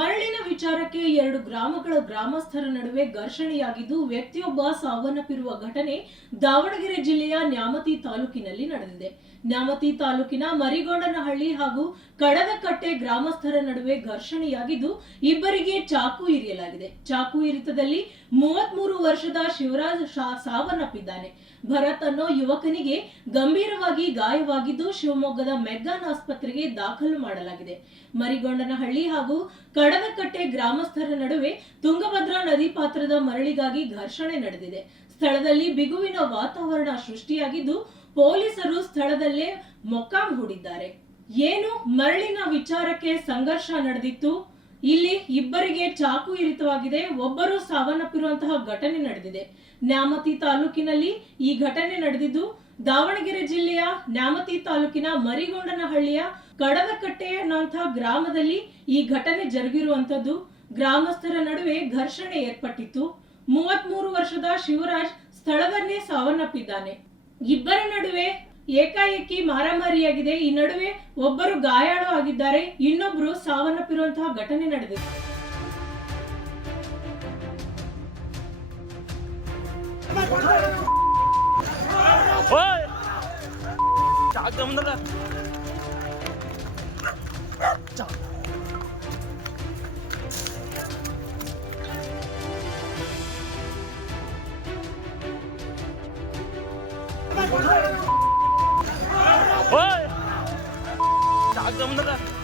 ಮರಳಿನ ವಿಚಾರಕ್ಕೆ ಎರಡು ಗ್ರಾಮಗಳ ಗ್ರಾಮಸ್ಥರ ನಡುವೆ ಘರ್ಷಣೆಯಾಗಿದ್ದು, ವ್ಯಕ್ತಿಯೊಬ್ಬ ಸಾವನ್ನಪ್ಪಿರುವ ಘಟನೆ ದಾವಣಗೆರೆ ಜಿಲ್ಲೆಯ ನ್ಯಾಮತಿ ತಾಲೂಕಿನಲ್ಲಿ ನಡೆದಿದೆ. ನ್ಯಾಮತಿ ತಾಲೂಕಿನ ಮರಿಗೊಂಡನಹಳ್ಳಿ ಹಾಗೂ ಕಡದಕಟ್ಟೆ ಗ್ರಾಮಸ್ಥರ ನಡುವೆ ಘರ್ಷಣೆಯಾಗಿದ್ದು, ಇಬ್ಬರಿಗೆ ಚಾಕು ಇರಿಯಲಾಗಿದೆ. ಚಾಕು ಇರಿತದಲ್ಲಿ ಮೂವತ್ಮೂರು ವರ್ಷದ ಶಿವರಾಜ್ ಶಾ ಸಾವನ್ನಪ್ಪಿದ್ದಾನೆ. ಭರತ್ ಅನ್ನೋ ಯುವಕನಿಗೆ ಗಂಭೀರವಾಗಿ ಗಾಯವಾಗಿದ್ದು, ಶಿವಮೊಗ್ಗದ ಮೆಗ್ಗಾನ್ ಆಸ್ಪತ್ರೆಗೆ ದಾಖಲು ಮಾಡಲಾಗಿದೆ. ಮರಿಗೊಂಡನಹಳ್ಳಿ ಹಾಗೂ ಕಡದಕಟ್ಟೆ ಗ್ರಾಮಸ್ಥರ ನಡುವೆ ತುಂಗಭದ್ರಾ ನದಿ ಪಾತ್ರದ ಮರಳಿಗಾಗಿ ಘರ್ಷಣೆ ನಡೆದಿದೆ. ಸ್ಥಳದಲ್ಲಿ ಬಿಗುವಿನ ವಾತಾವರಣ ಸೃಷ್ಟಿಯಾಗಿದ್ದು, ಪೊಲೀಸರು ಸ್ಥಳದಲ್ಲೇ ಮೊಕ್ಕಾಂ ಹೂಡಿದ್ದಾರೆ. ಏನು ಮರಳಿನ ವಿಚಾರಕ್ಕೆ ಸಂಘರ್ಷ ನಡೆದಿತ್ತು? ಇಲ್ಲಿ ಇಬ್ಬರಿಗೆ ಚಾಕು ಇರಿತವಾಗಿದೆ, ಒಬ್ಬರು ಸಾವನ್ನಪ್ಪಿರುವಂತಹ ಘಟನೆ ನಡೆದಿದೆ. ನ್ಯಾಮತಿ ತಾಲೂಕಿನಲ್ಲಿ ಈ ಘಟನೆ ನಡೆದಿದ್ದು, ದಾವಣಗೆರೆ ಜಿಲ್ಲೆಯ ನ್ಯಾಮತಿ ತಾಲೂಕಿನ ಮರಿಗೊಂಡನಹಳ್ಳಿಯ ಕಡದಕಟ್ಟೆ ಅನ್ನುವಂತಹ ಗ್ರಾಮದಲ್ಲಿ ಈ ಘಟನೆ ಜರುಗಿರುವಂತದ್ದು ಗ್ರಾಮಸ್ಥರ ನಡುವೆ ಘರ್ಷಣೆ ಏರ್ಪಟ್ಟಿತ್ತು. ಮೂವತ್ಮೂರು ವರ್ಷದ ಶಿವರಾಜ್ ಸ್ಥಳವನ್ನೇ ಸಾವನ್ನಪ್ಪಿದ್ದಾನೆ. ಇಬ್ಬರ ನಡುವೆ ಏಕಾಏಕಿ ಮಾರಾಮಾರಿಯಾಗಿದೆ. ಈ ನಡುವೆ ಒಬ್ಬರು ಗಾಯಾಳು ಆಗಿದ್ದಾರೆ. ಇನ್ನೊಬ್ಬರು ಸಾವನ್ನಪ್ಪಿರುವಂತಹ ಘಟನೆ ನಡೆದಿದೆ. 喂，咋哥们那个？